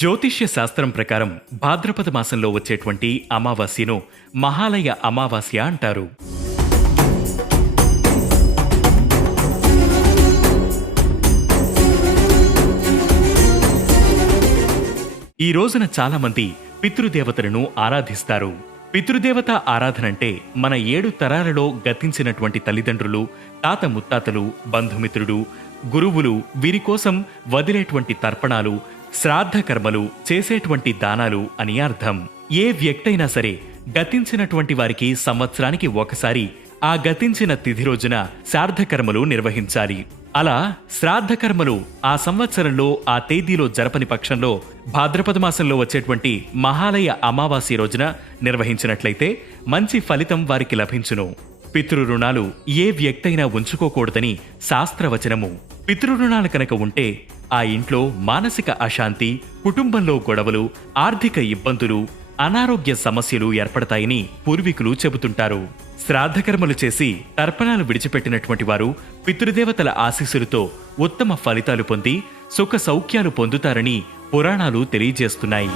జ్యోతిష్య శాస్త్రం ప్రకారం భాద్రపద మాసంలో వచ్చేటువంటి అమావాస్యను మహాలయ అమావాస్య అంటారు. ఈ రోజున చాలా మంది పితృదేవతలను ఆరాధిస్తారు. పితృదేవత ఆరాధన అంటే మన 7 తరాలలో గతించినటువంటి తల్లిదండ్రులు, తాత ముత్తాతలు, బంధుమిత్రుడు, గురువులు వీరి కోసం వదిలేటువంటి తర్పణాలు, శ్రాద్ధ కర్మలు, చేసేటువంటి దానాలు అని అర్థం. ఏ వ్యక్తైనా సరే గతించినటువంటి వారికి సంవత్సరానికి ఒకసారి ఆ గతించిన తిథి రోజున శ్రాద్ధకర్మలు నిర్వహించాలి. అలా శ్రాద్ధకర్మలు ఆ సంవత్సరంలో ఆ తేదీలో జరపని పక్షంలో భాద్రపద మాసంలో వచ్చేటువంటి మహాలయ అమావాస్య రోజున నిర్వహించినట్లయితే మంచి ఫలితం వారికి లభించును. పితృరుణాలు ఏ వ్యక్తైనా ఉంచుకోకూడదని శాస్త్రవచనము. పితృరుణాలు కనుక ఉంటే ఆ ఇంట్లో మానసిక అశాంతి, కుటుంబంలో గొడవలు, ఆర్థిక ఇబ్బందులు, అనారోగ్య సమస్యలు ఏర్పడతాయని పూర్వీకులు చెబుతుంటారు. శ్రాద్ధకర్మలు చేసి తర్పణాలు విడిచిపెట్టినటువంటి వారు పితృదేవతల ఆశీస్సులతో ఉత్తమ ఫలితాలు పొంది సుఖ సౌఖ్యాలు పొందుతారని పురాణాలు తెలియజేస్తున్నాయి.